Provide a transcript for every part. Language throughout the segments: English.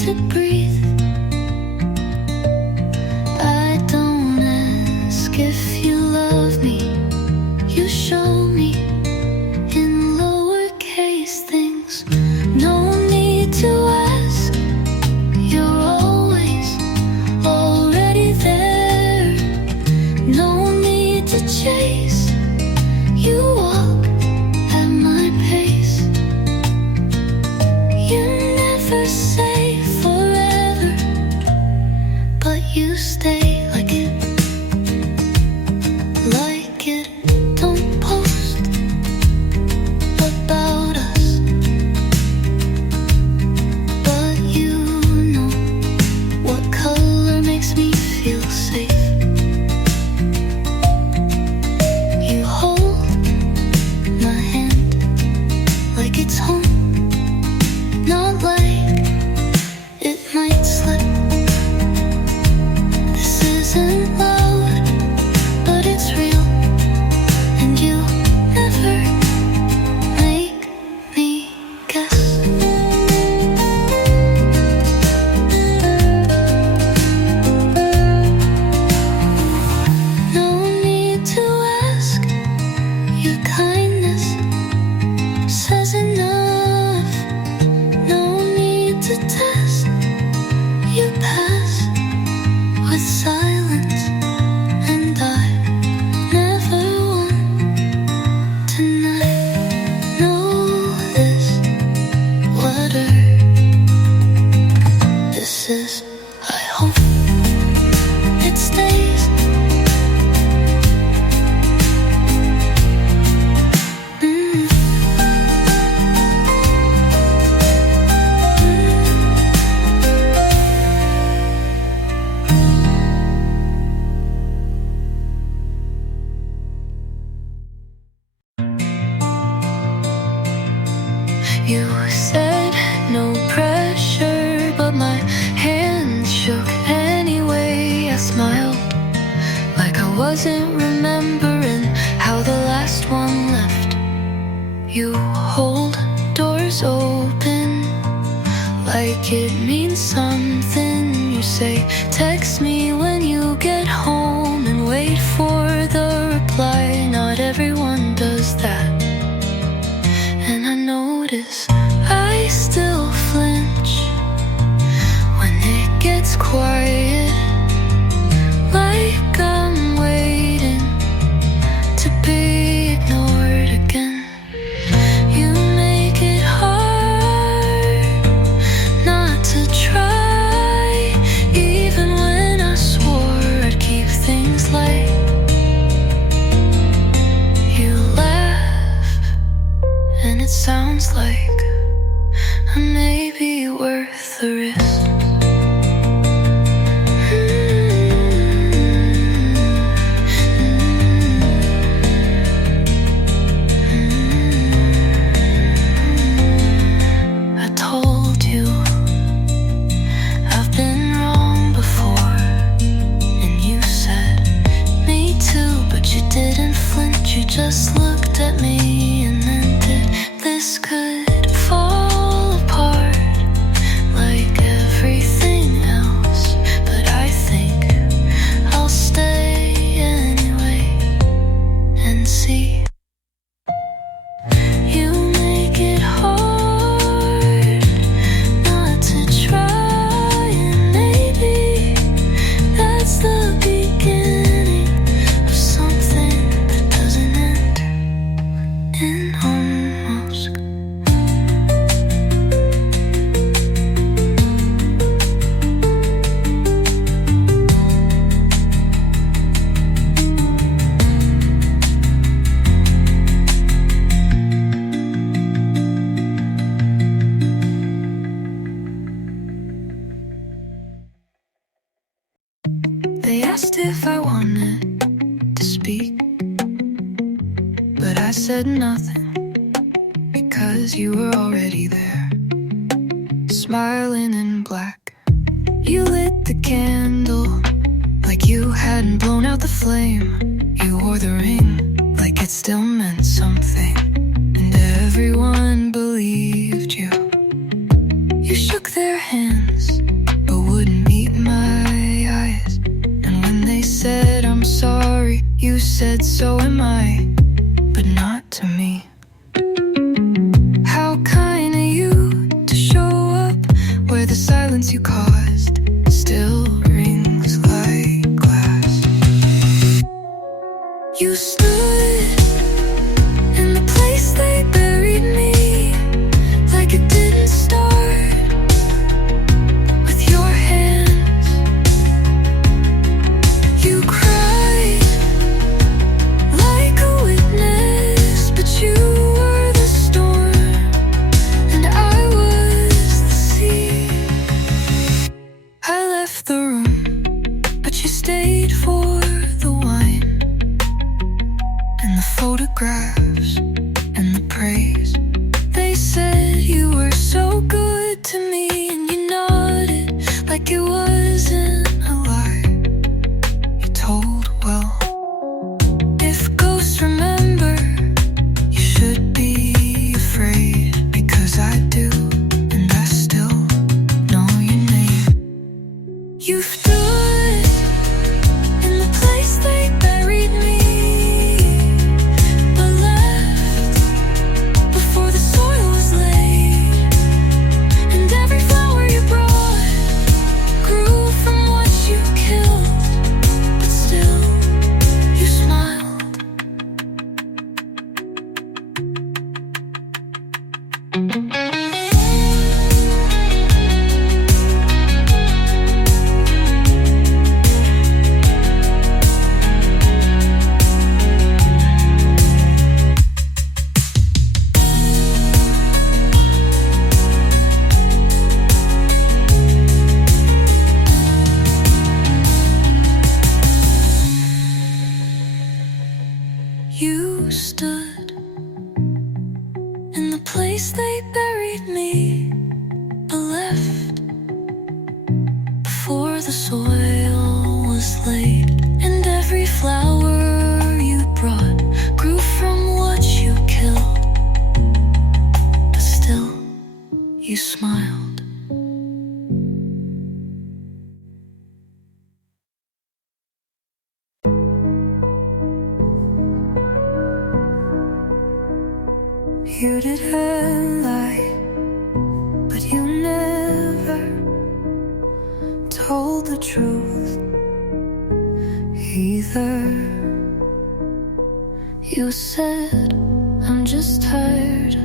to breathe. I don't ask if you love me, you show me in lowercase things. No need to ask, you're always already there. No need to chase, you walk at my pace. You never say forever, but you stay like it. Like it, don't post about us, but you know what color makes me feel safe. You hold my hand like it's home, not like it might slip. This isn't loud, but it's real, and you never make me guess. No need to ask, your kindness says enough. No need to test, you pass with silence, and I never want to not know this. Whatever this is, I hope it stays. You said no pressure, but my hands shook anyway. I smiled like I wasn't remembering how the last one left. You hold doors open like it means something. You say, text me when you get home, and wait for the reply. Not everyone does that. And I notice I still flinch when it gets quiet, like I'm waiting to be ignored again. You make it hard not to try, even when I swore I'd keep things light. You laugh, and it sounds like I may be worth the risk. I told you I've been wrong before, and you said me too, but you didn't flinch. You just looked at me, and then did this could fall apart like everything else, but I think I'll stay anyway and see. You make it hard not to try, and maybe that's the beginning of something that doesn't end in almost. They asked if I wanted to speak, but I said nothing, because you were already there, smiling in black. You lit the candle like you hadn't blown out the flame. You wore the ring like it still meant something, and everyone believed you. You shook their hands said so am I, but not to me. How kind of you to show up where the silence you caused still rings like glass. You stood in the place they buried me, like it didn't start with your hands. You cried like a witness, but you were the storm and I was the sea. I left the room, but you stayed for the wine and the photographs and the praise. They said you were so good to me, and you nodded like it wasn't a lie. You told, well, if ghosts remember, you should be afraid, because I do, and I still know your name. You stood in the place they buried me, but left before the soil was laid, and every flower you brought grew from what you killed, but still you smiled. You stood in the place they buried me, but left before the soil was laid, and every flower you brought grew from what you killed, but still you smiled. You did lie, but you never told the truth either. You said, I'm just tired,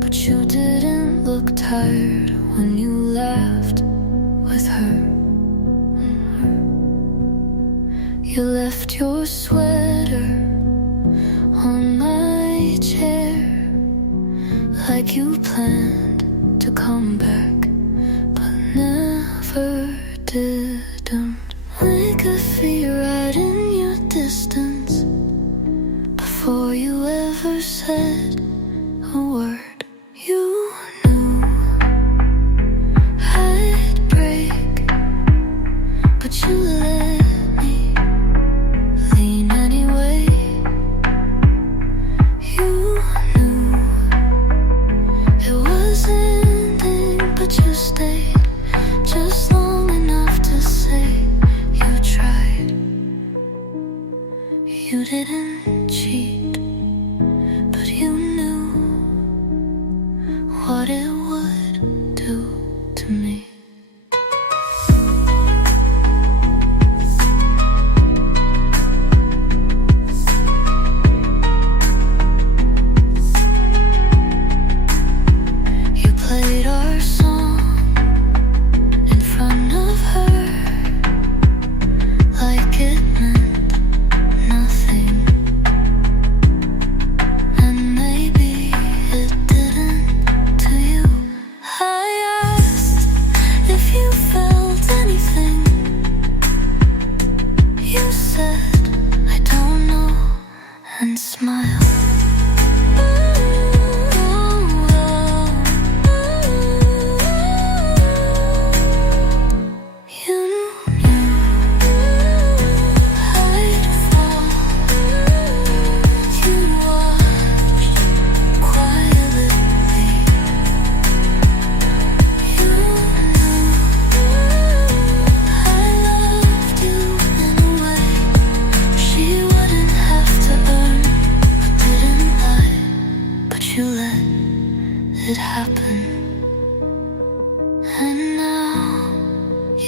but you didn't look tired when you laughed with her. You left your sweater on my chair, like you planned to come back, but never didn't. We could feel right in your distance before you ever said a word. You knew I'd break, but you let me lean anyway. You knew it was ending, but you stayed just long enough to say you tried. You didn't cheat, but you knew what it would do to me. You played our song in front of her like it meant nothing, and maybe it didn't to you. I asked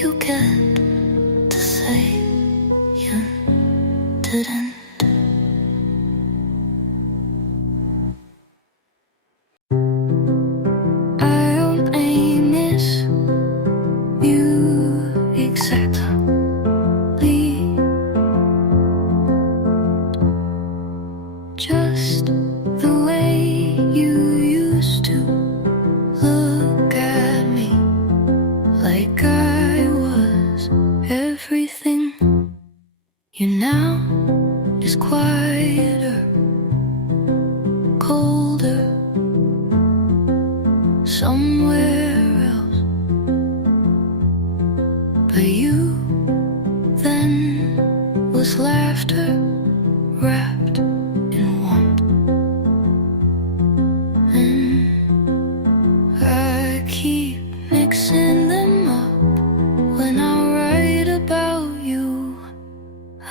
you get to say you didn't. I only miss you exactly just the way you used to look at me, like I was everything. You now is quieter, colder, somewhere else. But you then was laughter wrapped in warmth. And I keep mixing them up when I write about you.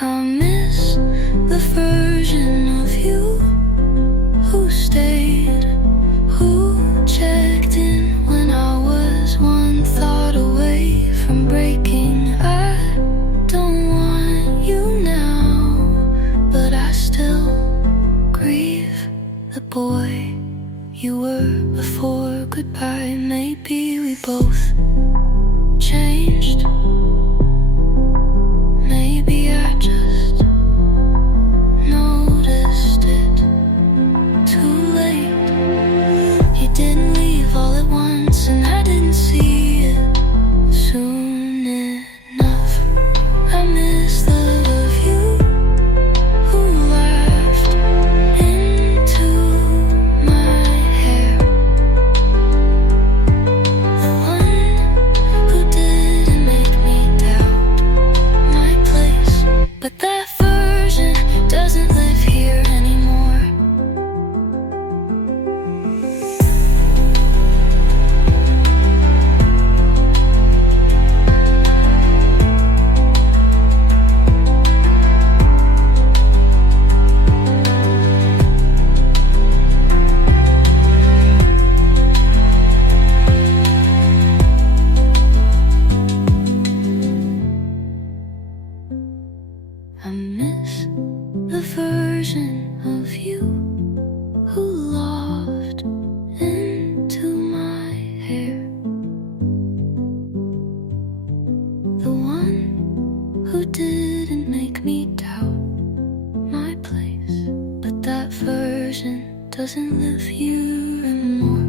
I miss the version of you who stayed, who checked in when I was one thought away from breaking. I don't want you now, but I still grieve the boy you were before goodbye. Maybe we both changed. Maybe I just noticed it too late. You didn't leave all at once, and I didn't see it soon enough. I miss the love of you who laughed into my hair, the one who didn't make me doubt my place. But that version doesn't live here anymore. I miss the version of you who laughed into my hair, the one who didn't make me doubt my place. But that version doesn't live here anymore.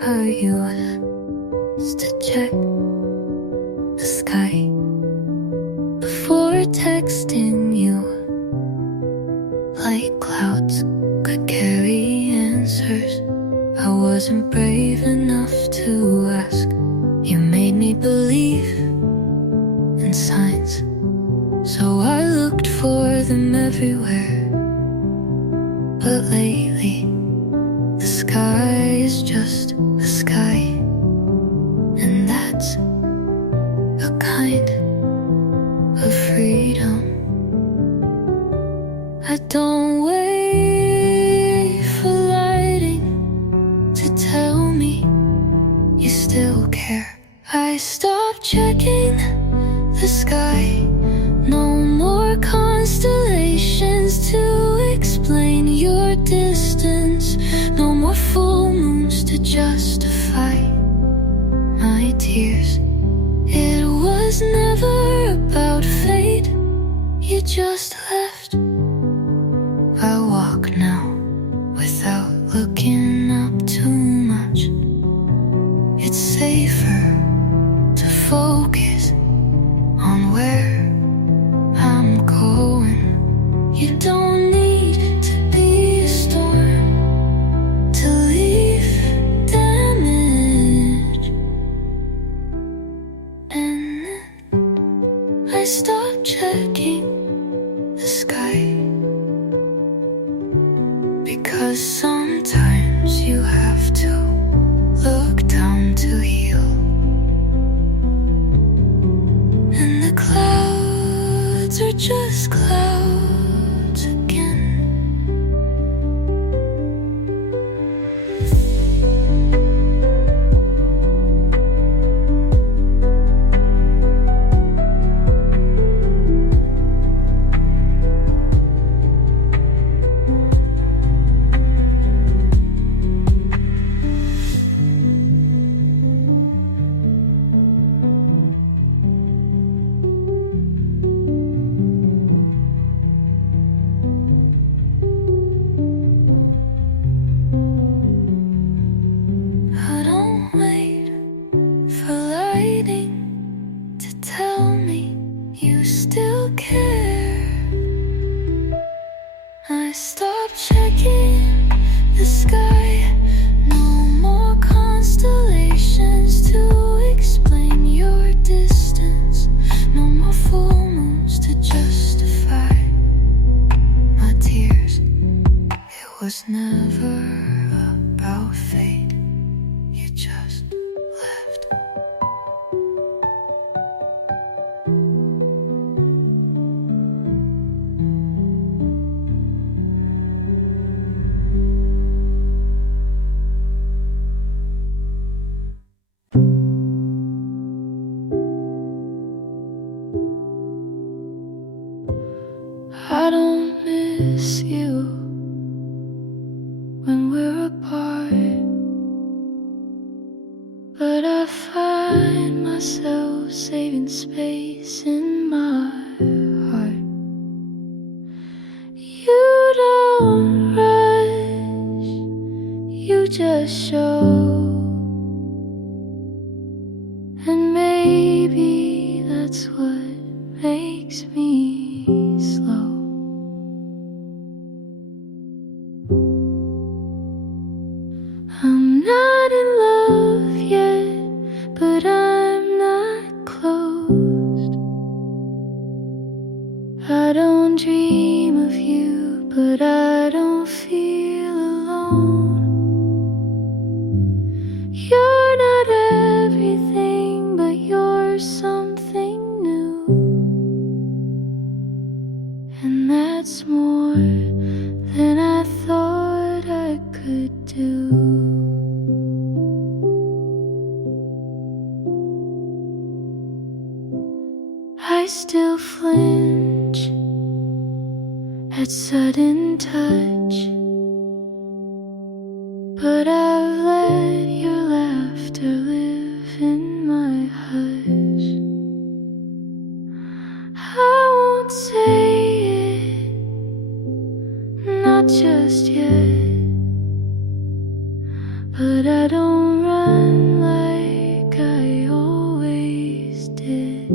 I used to check the sky before texting you, like clouds could carry answers. I wasn't brave enough to ask. You made me believe in signs, so I looked for them everywhere. But lately, the sky is just the sky, and that's a kind of freedom. I don't wait for lighting to tell me you still care. I stopped checking the sky. No more constellations to explain your distance. No more full moons to justify my tears. It was never about fate. You just left. I walk now without looking up too much. It's safer to focus on where I'm going. You don't need to be a storm to leave damage. And then I stopped checking the sky, because sometimes Sometimes you have to look down to heal, and the clouds are just clouds again. I don't wait for lightning to tell me you still care. I stopped checking the sky. No more constellations to explain your distance. No more full moons to justify my tears. It was never about fate. You just left. I don't miss you when we're apart, but I find myself saving space in my heart. You don't rush, you just show, and maybe that's what makes me slow. I'm not in love yet, but I'm not closed. I don't dream of you, but I don't feel alone. You're not everything, but you're something new, and that's more than I thought I could do. I still flinch at sudden touch, but I've let your laughter live in my hush. I won't say it, not just yet, but I don't run like I always did.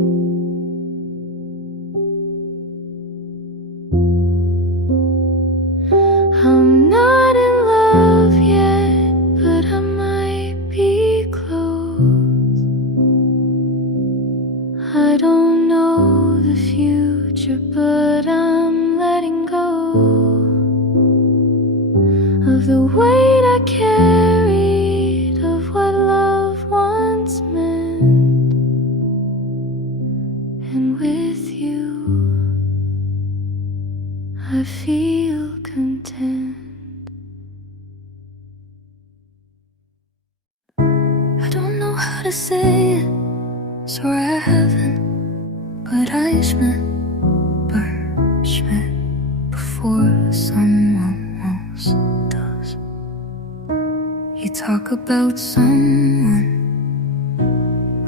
I'm not in love yet, but I might be close. I don't know the future, but I'm letting go of the weight I carried of what love once meant. And with you, I feel content. I don't know how to say it, sorry I haven't, but Schmidt before someone else does. You talk about someone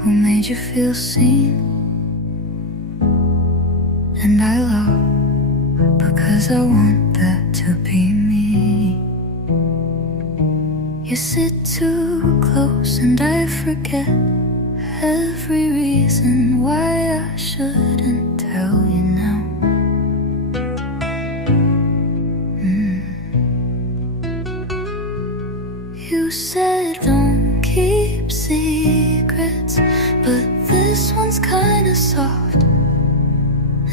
who made you feel seen, and I love because I want that to be me. You sit too close and I forget every reason why I shouldn't tell you now. You said don't keep secrets, but this one's kinda soft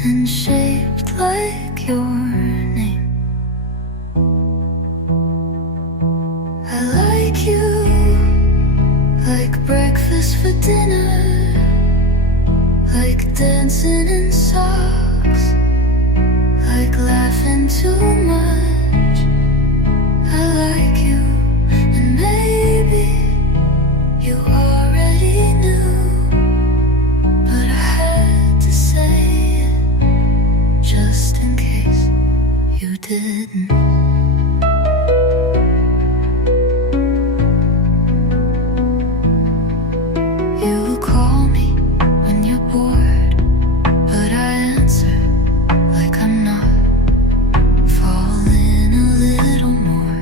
and shaped like your name. I for dinner, like dancing in socks, like laughing too much. I like you, and maybe you already knew, but I had to say it just in case you didn't. You call me when you're bored, but I answer like I'm not. Falling a little more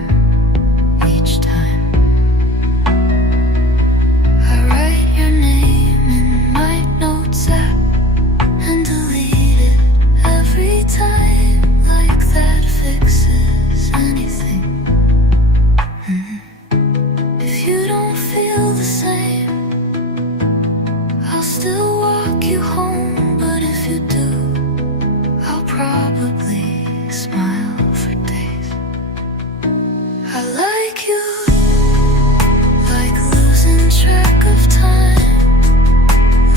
each time. I write your name in my notes app and delete it every time, like that fixes anything. If you don't feel the same, I'll still walk you home, but if you do, I'll probably smile for days. I like you, like losing track of time,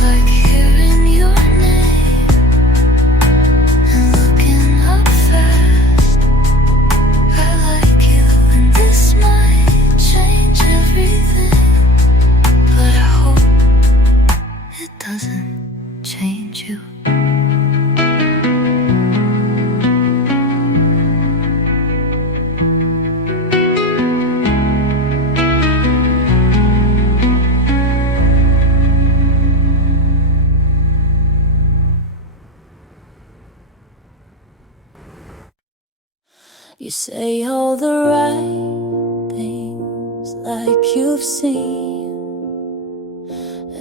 like hearing your name and looking up fast. I like you, and this might change everything, but I hope it doesn't change you. You say all the right things, like you've seen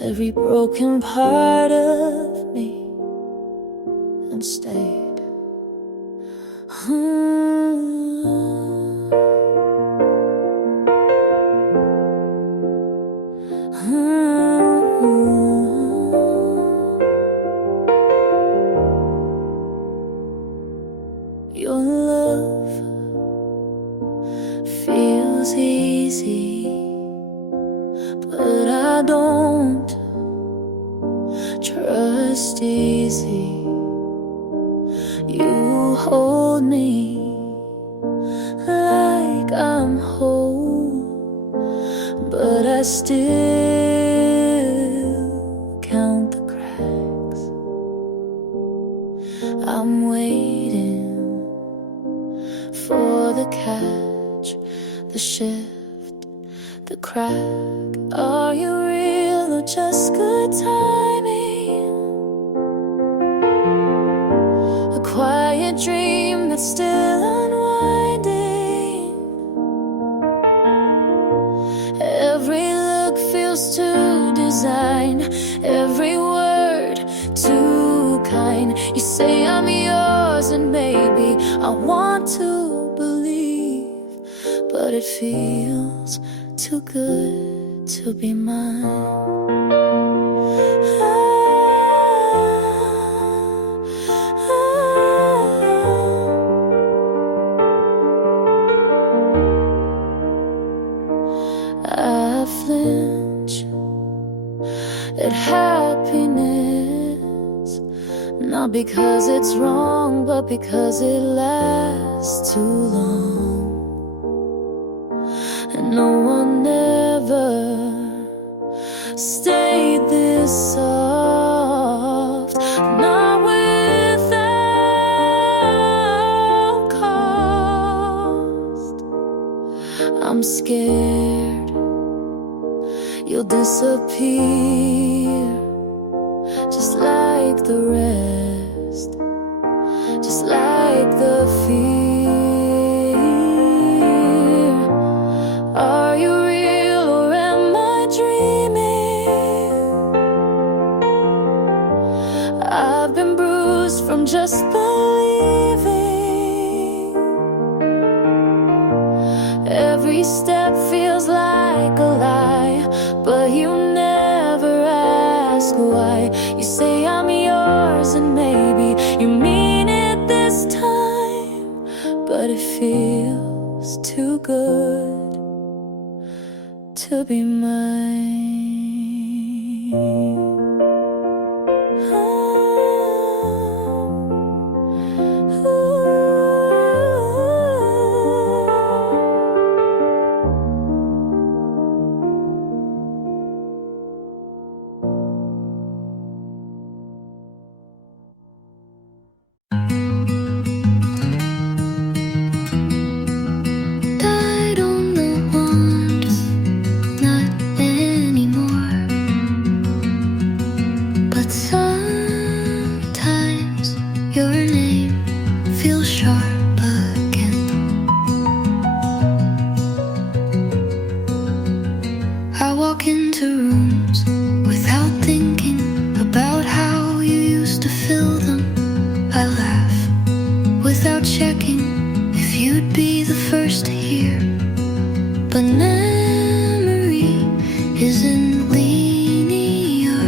every broken part of me and stayed. Your love feels easy, but I don't trust easy. You hold me like I'm whole, but I still count the cracks. I'm waiting for the catch, the shift, the crack. Are you real or just good timing? A quiet dream that's still unwinding. Every look feels too designed, every word too kind. You say I'm yours and maybe I want to believe, but it feels too good to be mine. I flinch at happiness, not because it's wrong, but because it lasts too long. And no one ever stayed this soft, not without cost. I'm scared you'll disappear, just like the rest, just like the fear. Are you real or am I dreaming? I've been bruised from just believing. Every step feels like a lie, but you never ask why. You say I'm yours and maybe you mean it this time, but it feels too good to be mine. Died on the wands, not anymore. But sometimes your name feels sharp again. I walk into rooms without thinking about how you used to fill them. I laugh without checking if you'd be the first to hear. But memory isn't linear,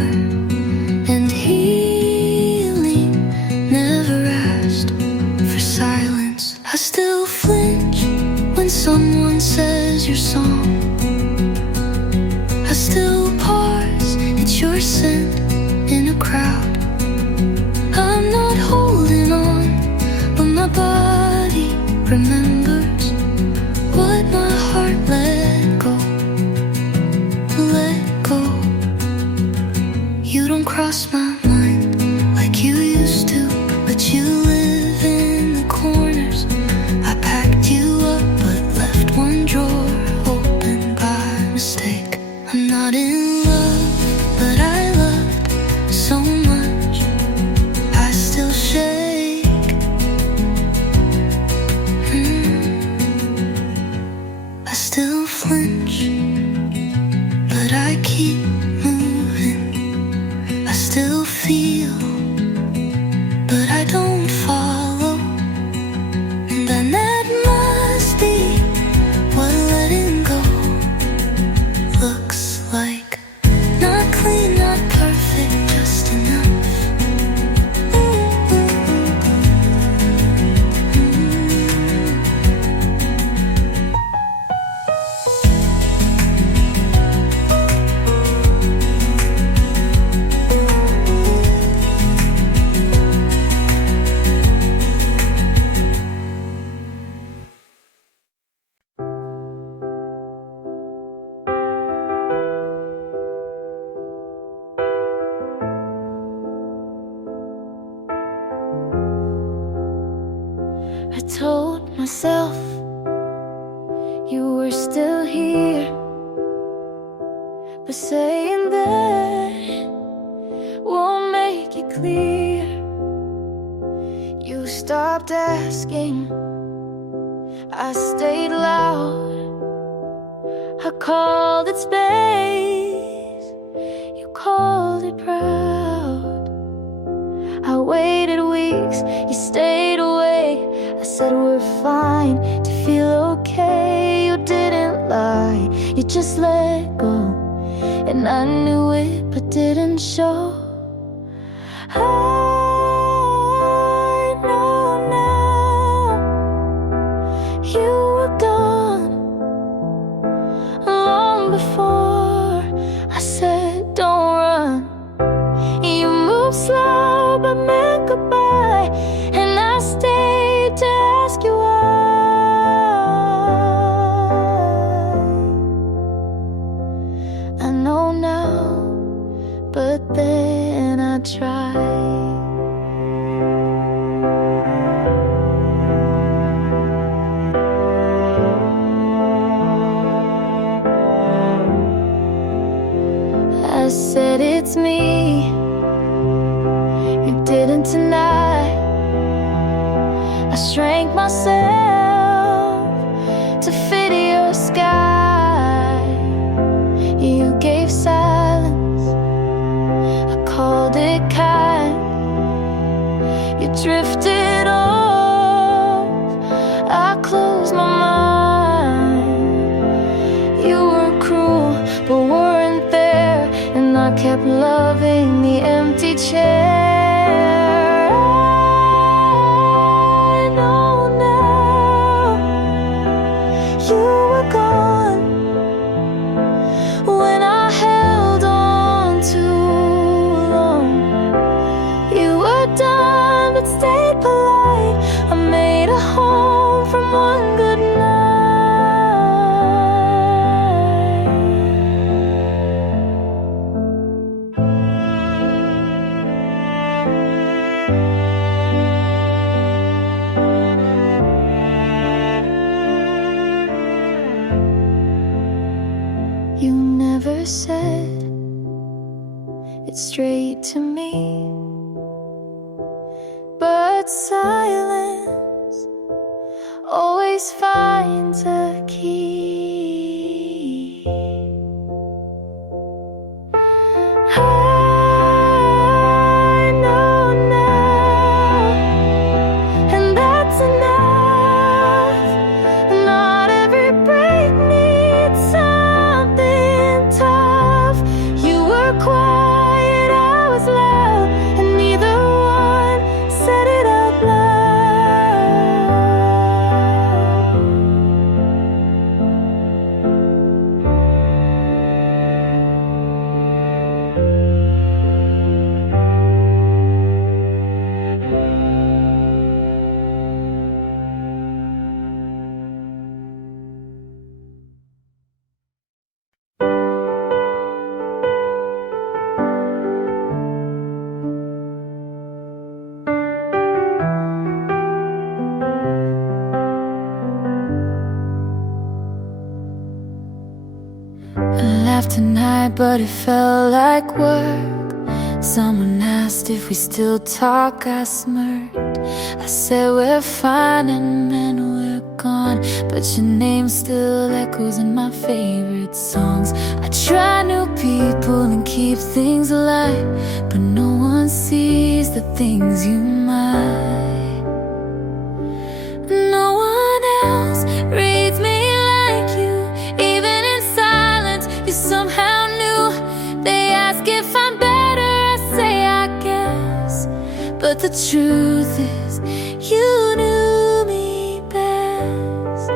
and healing never asked for silence. I still flinch when someone says your song. I still pause at your scent in a crowd. I'm not holding on, but my body remembers what my heart let go. Let go. You don't cross my mind like you used to, but you live in the corners. I packed you up but left one drawer open by mistake. I'm not in love, but I loved so much. I still shake. I still flinch, but I keep moving. I still feel, but I don't follow. And then that must be what letting go looks like. Not clean, not perfect, just enough. I told myself you were still here, but saying that won't make it clear. You stopped asking, I stayed loud. I called it space, you called it proud. I waited weeks, you stayed away. I said we're fine, to feel okay. You didn't lie, you just let go. And I knew it but didn't show. I know now you were gone long before I said don't run. You moved slow but meant goodbye, and I stayed to ask you why. I know now, but then I tried. I said it's me, you didn't deny. I shrank myself to fit your sky. You gave silence, I called it kind. You drifted off, I closed my mind. You were cruel but weren't there, and I kept loving the empty chair. I know now you when I held on to never said it straight to me, but silence always finds a key. I know now, and that's enough. Not every break needs something tough. You were quiet, I was loud, and neither one said it out I laughed tonight, but it felt like work. Someone asked if we still talk, I smirked. I said we're fine and then we're gone, but your name still echoes in my favorite songs. I try new people and keep things alive, but no one sees the things you might. No one else reads me like you. Even in silence, you somehow knew. They ask if I'm better, I say I guess, but the truth is you knew me best.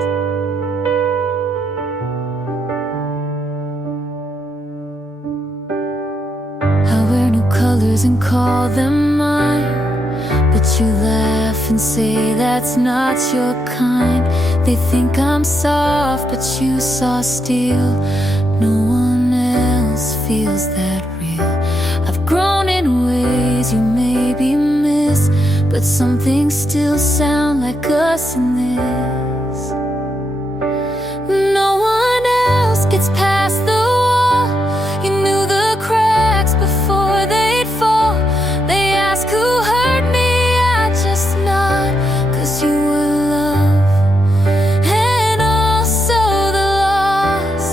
I wear new colors and call them mine, but you laugh and say that's not your kind. They think I'm soft, but you saw steel. No one else feels that real. I've grown in ways you maybe miss, but some things still sound like us in this. No one else gets past the wall. You knew the cracks before they'd fall. They ask who hurt me, I just nod, 'cause you were love and also the loss.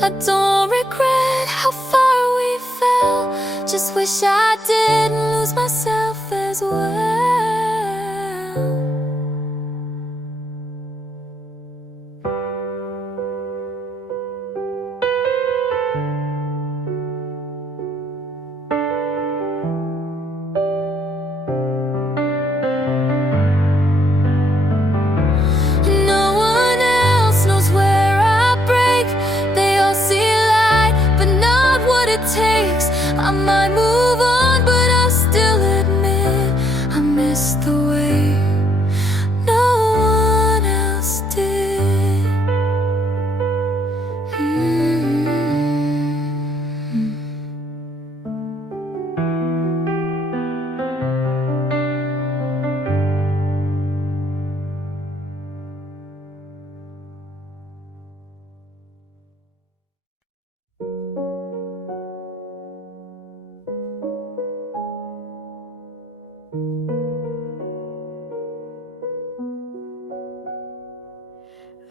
I don't regret how far we fell, just wish I didn't lose myself as well. No one else knows where I break. They all see light, but not what it takes. I might move on, but I'll still admit I miss the way no one else did.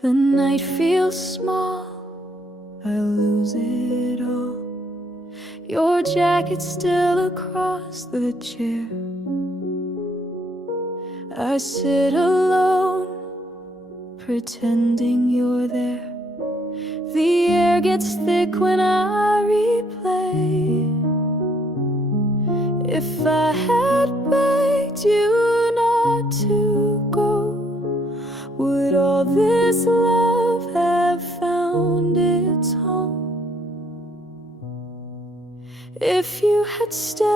The night feels small, I lose it all. Your jacket still across the chair. I sit alone, pretending you're there. The air gets thick when I replay. If I had begged you not to go, would all this love have found its home? If you had stayed,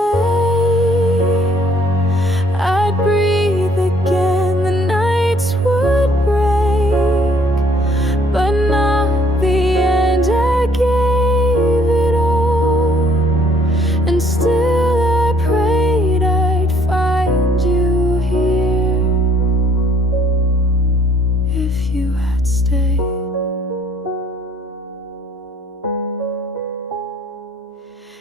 I'd breathe again. The nights would break, but not the end. I gave it all, and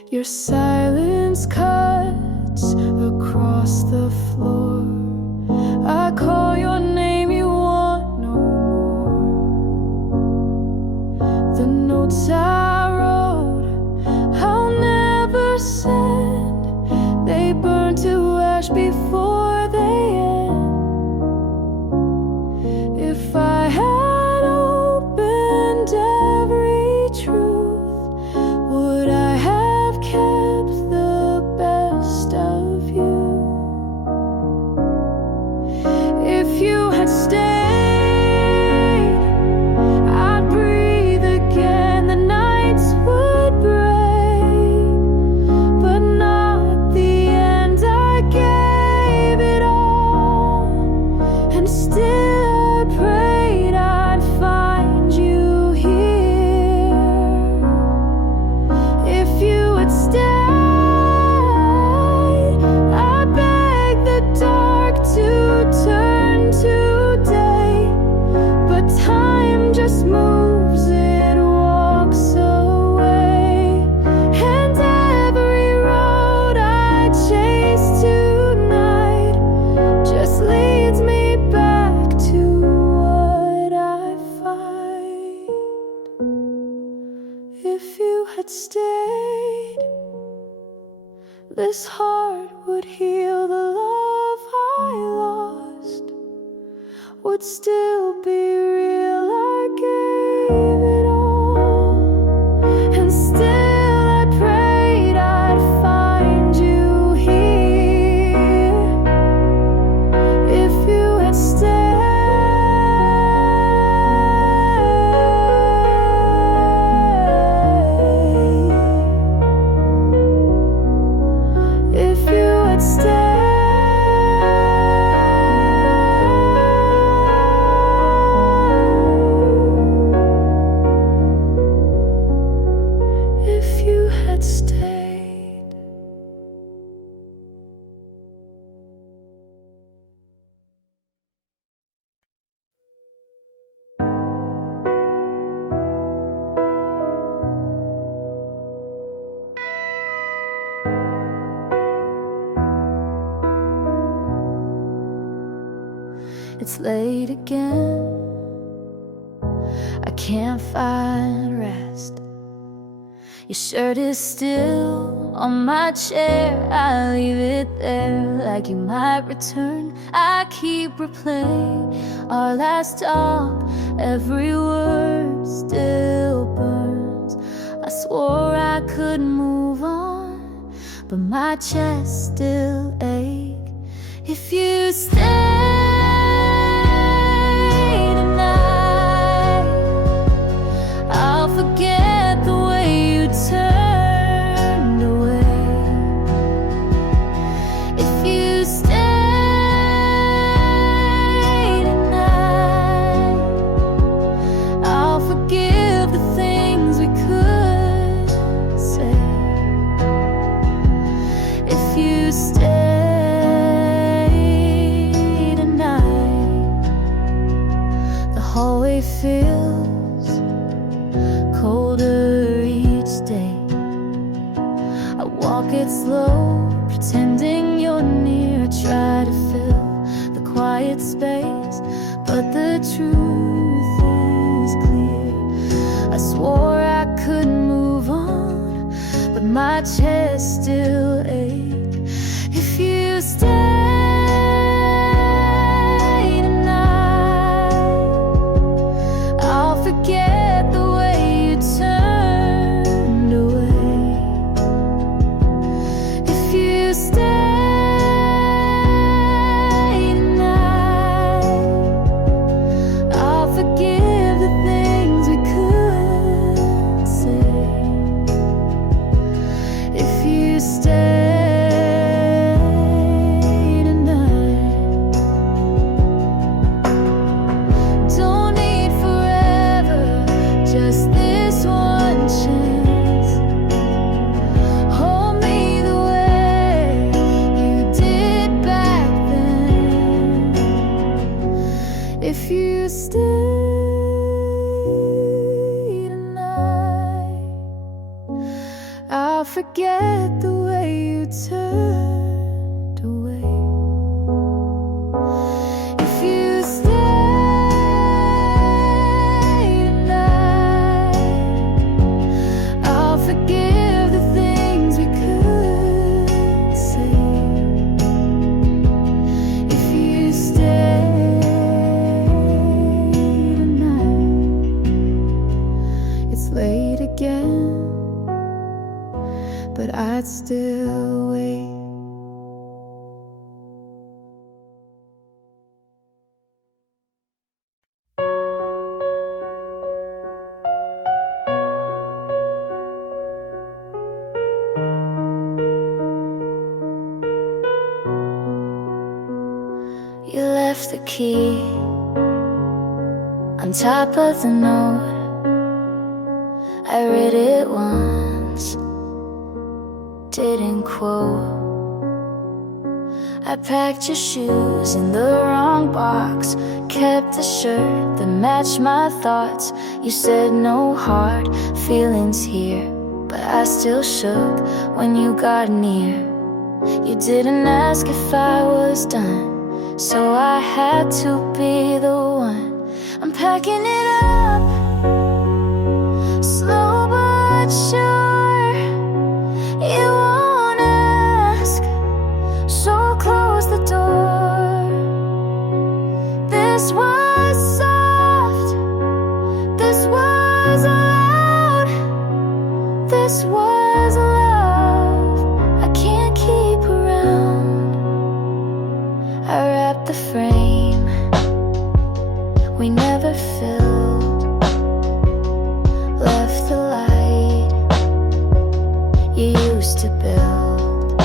Your silence cuts across the floor. I call your name, you want no more. The notes I wrote, I'll never send. They burn to ash before they end. If I had opened every truth, would I have kept the best of you? If you had stayed, I'd breathe again, the nights would break, but not the end. I gave it all, and still I prayed I'd find you here. If you had stayed, I begged the dark to turn to day, but time just moves, it walks away. And every road I chase tonight just leads me back to what I find. If you had stayed, this heart would heal. The love I lost would still be real. I gave it all, and still I prayed I'd find you here. If you had stayed, if you had stayed, if you had stayed. It's late again, I can't find rest. Your shirt is still on my chair, I leave it there like you might return. I keep replaying our last talk, every word still burns. I swore I could move on, but my chest still aches. If you stay tonight, I'll forget the way you turned away. If you stay tonight, I'll forgive the things we could say. If you stay tonight, the hallway feels colder each day. I walk it slow, pretending you're near. I try to fill the quiet space, but the truth is clear. I swore I could move on, but my chest still aches. If you stay tonight, I'll forget the way you turned away. If you stay tonight, I'll forgive the things we could say. If you stay I'll forget the way you turned away. If you stay tonight, I'll forgive the things we could say. If you stay tonight, it's late again, but I'd still wait. You left the key on top of the note. I read it once, didn't quote. I packed your shoes in the wrong box, kept the shirt that matched my thoughts. You said no hard feelings here, but I still shook when you got near. You didn't ask if I was done, so I had to be the one. I'm packing it up, slow but sure. You won't ask, so close the door. This was soft, this was loud, this was love I can't keep around. I wrapped the frame we never filled, left the light you used to build.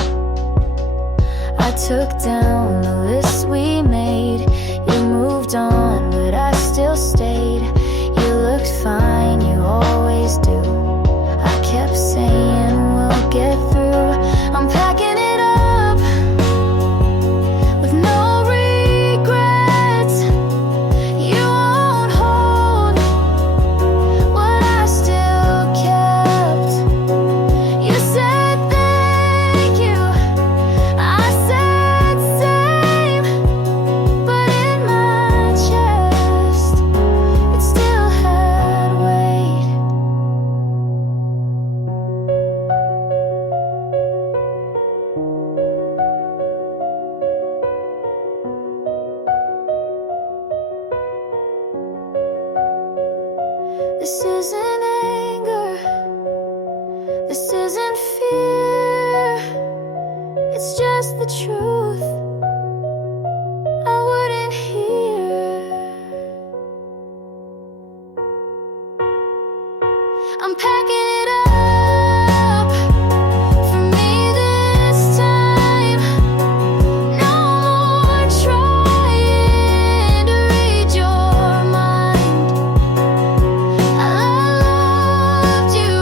I took down the list we made. You moved on, but I still stayed. You looked fine, you always do. I kept saying we'll get through. I'm packing it up with no regrets. You won't hold what I still kept. You said thank you, I said same, but in my chest it still had weight. This isn't anger, this isn't fear, it's just the truth I wouldn't hear. I'm packing it up for me this time. No more trying to read your mind. I loved you,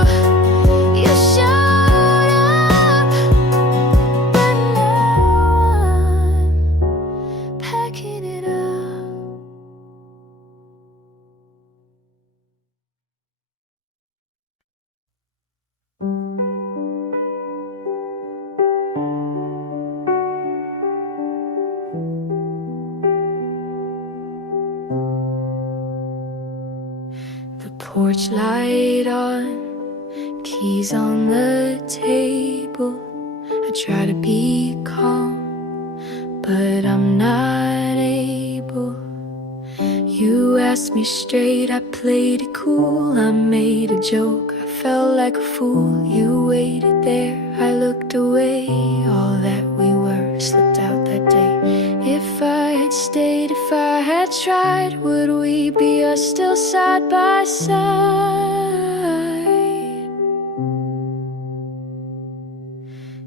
you showed up, but now I'm packing it up. The porch light on, keys on the table. I try to be calm, but I'm not able. You asked me straight, I played it cool. I made a joke, I felt like a fool. You waited there, I looked away. All that we were slipped out that day. If I had stayed, if I had tried, would we be still side by side?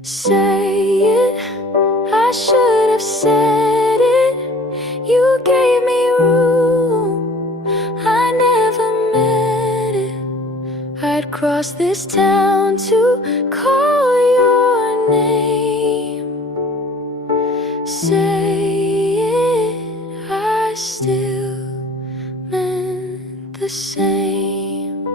Say it, I should have said it. You gave me room, I never met it. I'd cross this town to call your name. Say it, I still meant the same.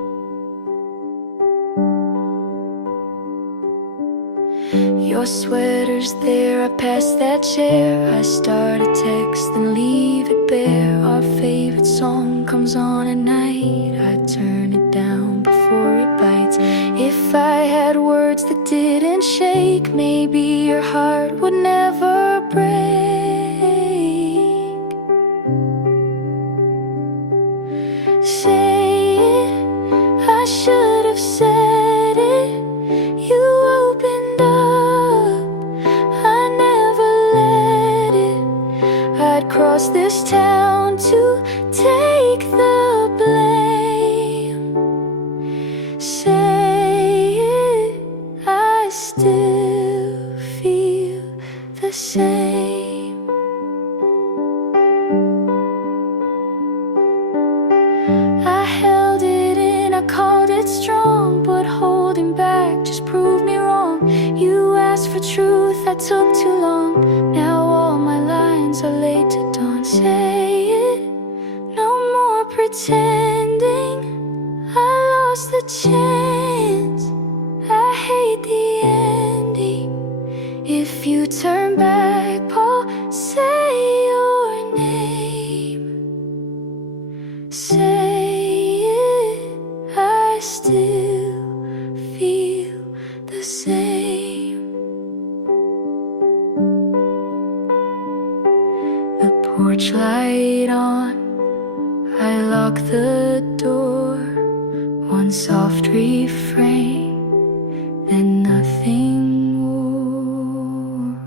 Your sweater's there, I pass that chair. I start a text, then leave it bare. Our favorite song comes on at night. I turn it down before it bites. If I had words that didn't shake, maybe your heart would never break. Say it, I should have said it. You opened up, I never let it. I'd cross this town to take the blame. Say it, I still feel the same. I held it in, I called it strong, but holding back just proved me wrong. You asked for truth, I took too long. Now all my lines are laid to dawn. Say it, no more pretending. I lost the chance, I hate the ending. If you turn back, Paul, say your name. Say it, I still feel the same. The porch light on, I lock the door. One soft refrain, then nothing more.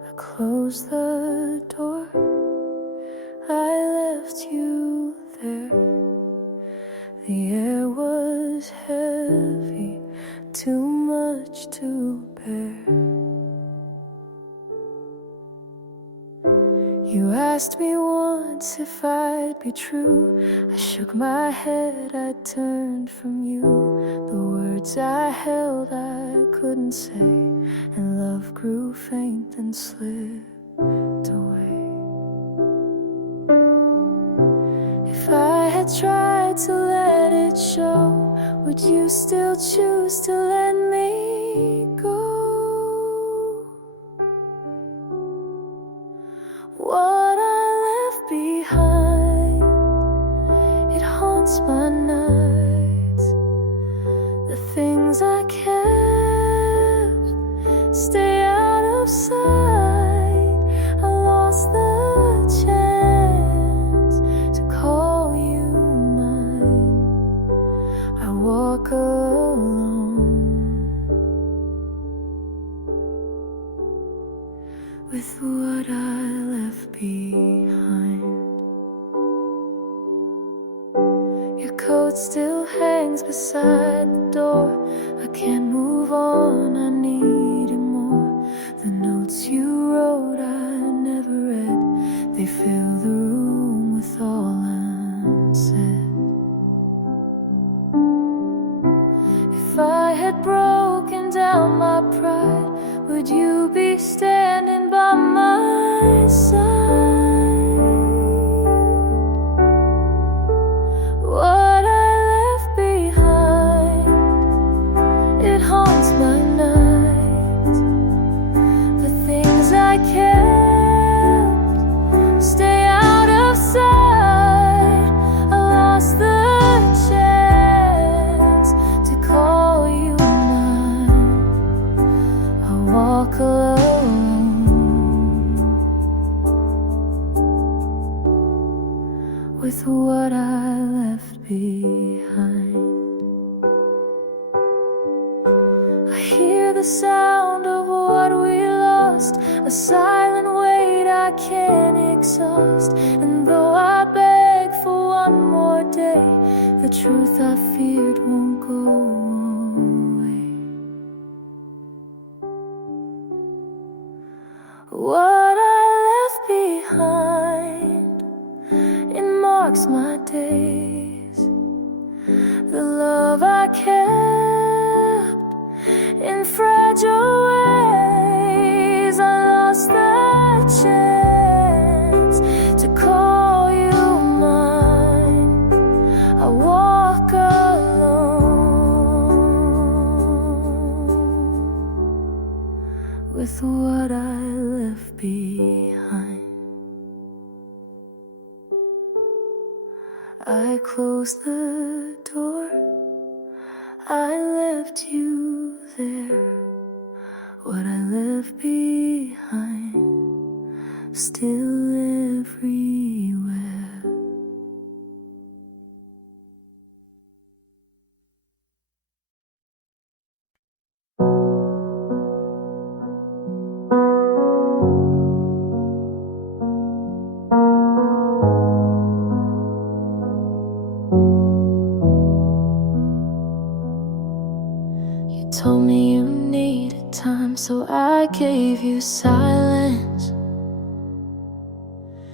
I closed the door, I left you there. The air was heavy, too much to bear. You asked me once if I'd be true. I shook my head, I turned from you. The words I held I couldn't say, and love grew faint and slipped away. If I had tried to let it show, would you still choose to let me go? What I left behind, it haunts my nights. The things I kept stay out of sight. I lost the chance to call you mine. I walk alone with what I left behind. Your coat still hangs beside the door. I can't move on, I need it more. The notes you wrote I never read, they fill the room with all unsaid. If I had broken down my pride, would you be standing by my side? What I left behind, it haunts my nights. The things I kept stay out of sight. I lost the chance to call you mine. I walk alone with what I left behind. I hear the sound of what we lost, a silent weight I can't exhaust. And though I beg for one more day, the truth I feared won't go away. What I left behind, it marks my days. The love I kept in fragile ways. I lost the chance to call you mine. I walk alone with what I left behind. I closed the door, I left you there. What I left behind, still everywhere. You told me you needed time, so I gave you silence.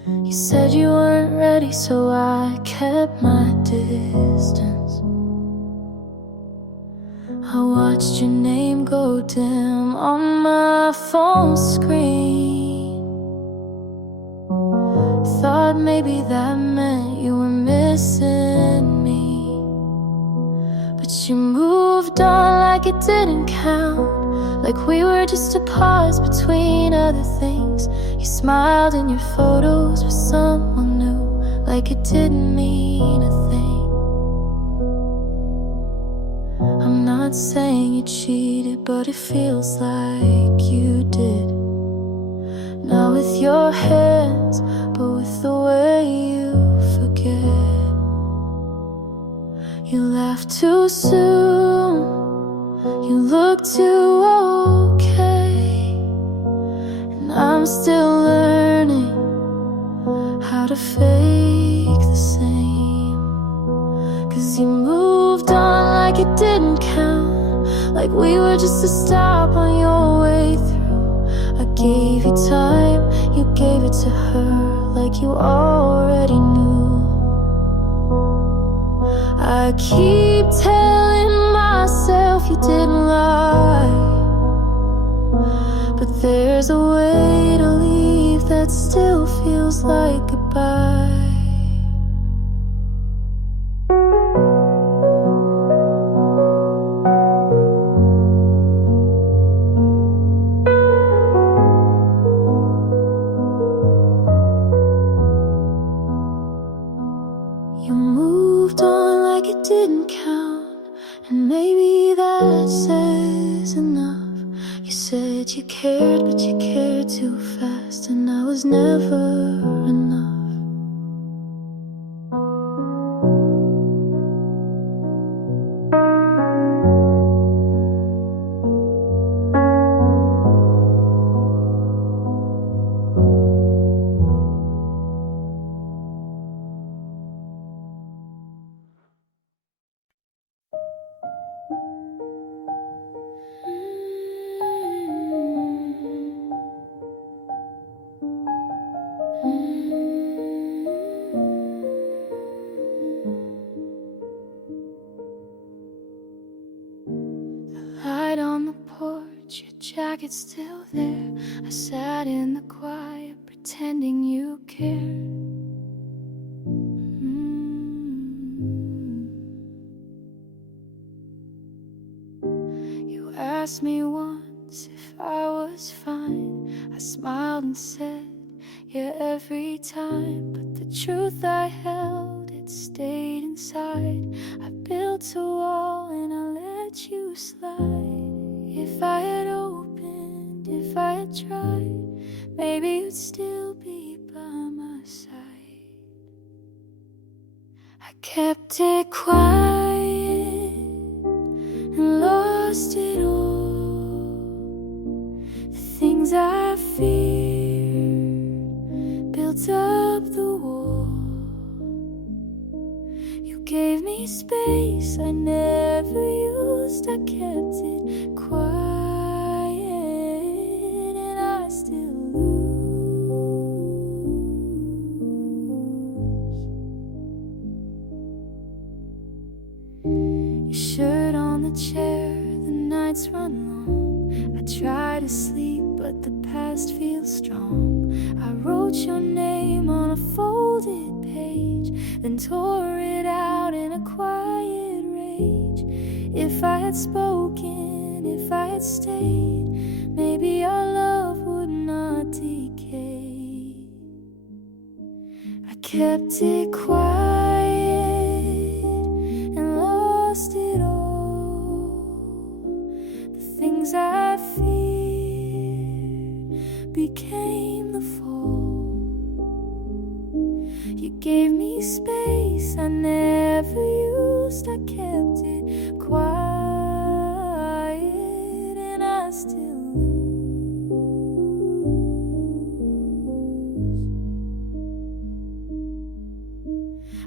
You said you weren't ready, so I kept my distance. I watched your name go dim on my phone screen. Thought maybe that meant you were missing me, but you moved on like it didn't count, like we were just a pause between other things. You smiled in your photos with someone new, like it didn't mean a thing. I'm not saying you cheated, but it feels like you did. Not with your hands, but with the way you forget. You laughed too soon, you look too okay, and I'm still learning how to fake the same. 'Cause you moved on like it didn't count, like we were just a stop on your way through. I gave you time, you gave it to her, like you already knew. I keep telling myself you didn't lie, but there's a way to leave that still feels like goodbye. You moved on like it didn't count, and maybe that says enough. You said you cared, but you cared too fast, and I was never enough. Light on the porch, your jacket's still there. I sat in the quiet, pretending you cared. You asked me once if I was fine. I smiled and said, yeah, every time. But the truth I held, it stayed inside. I built a wall and I let you slide. If I had opened, if I had tried, maybe you'd still be by my side. I kept it quiet and lost it all. The things I feared built up the wall. You gave me space I never used. I kept it quiet, and I still lose. You should chair, the nights run long. I try to sleep, but the past feels strong. I wrote your name on a folded page, then tore it out in a quiet rage. If I had spoken, if I had stayed, maybe our love would not decay. I kept it quiet and lost it all. The things I feared became the fall. You gave me space I never used. I kept it quiet and I still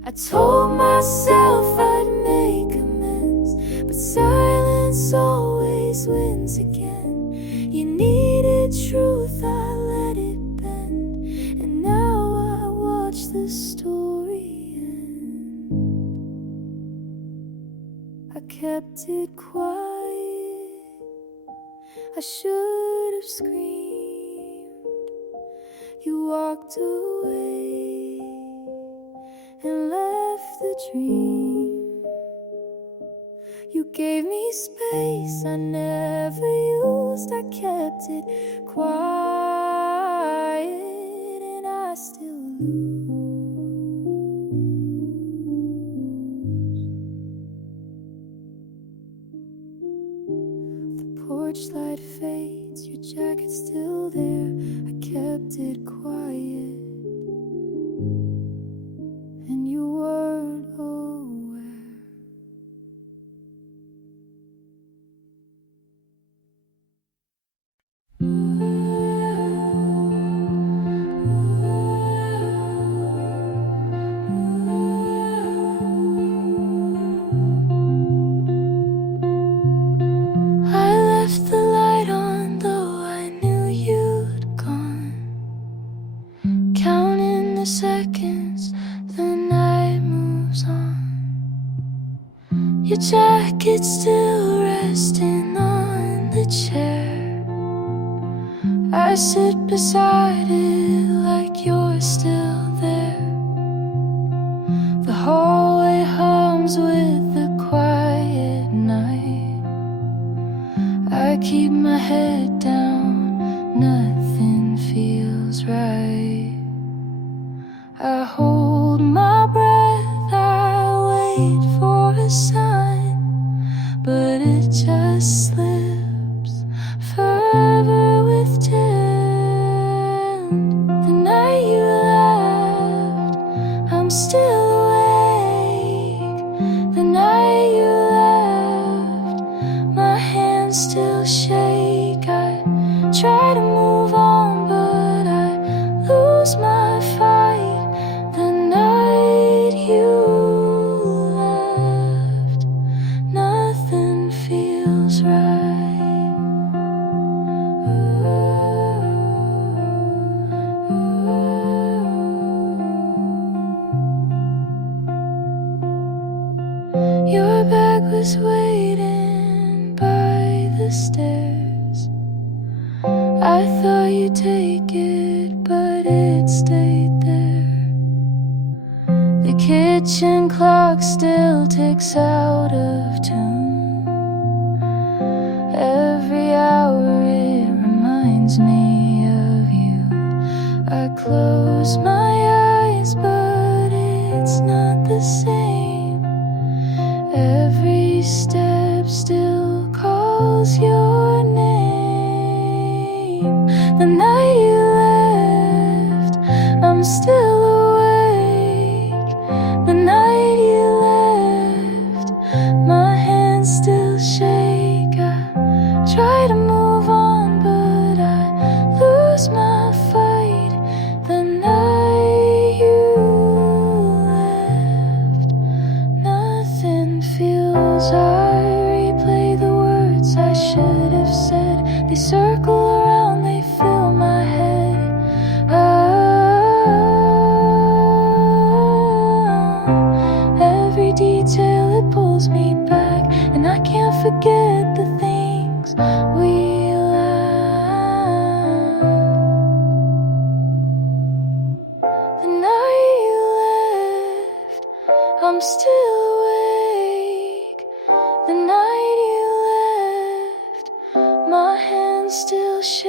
I told myself I'd make amends, but silence always wins again. You needed truth, I let it bend, and now I watch the story end. I kept it quiet, I should have screamed. You walked away and left the dream. You gave me space I never used. I kept it quiet and I still lose. The porch light fades, your jacket's still there. I kept it quiet and you weren't aware. I left the light on, though I knew you'd gone. Counting the seconds, the night moves on. Your jacket's still resting on the chair. I sit beside it like you're still there. The hallway hums with the quiet night. I keep my head down, nothing feels right. I hold my breath, I wait for a sign, but it just slips further with time. The night you left, I'm still awake. The night you left, my hands still shake. I try to move on, but I lose my fight. The night you left, nothing feels right. Your bag was waiting by the stairs. I thought you'd take it, but it stayed there. The kitchen clock still ticks out of tune. Every hour it reminds me of you. I close my eyes, but it's not the same. Every step still calls your name. The night you left, I'm still awake. The night you left, my hands still shake. I try to move on, but I lose my fight. The night you left, nothing feels. I replay the words I should have said. They circle around, they fill my head. Every detail, it pulls me back, and I can't forget will share.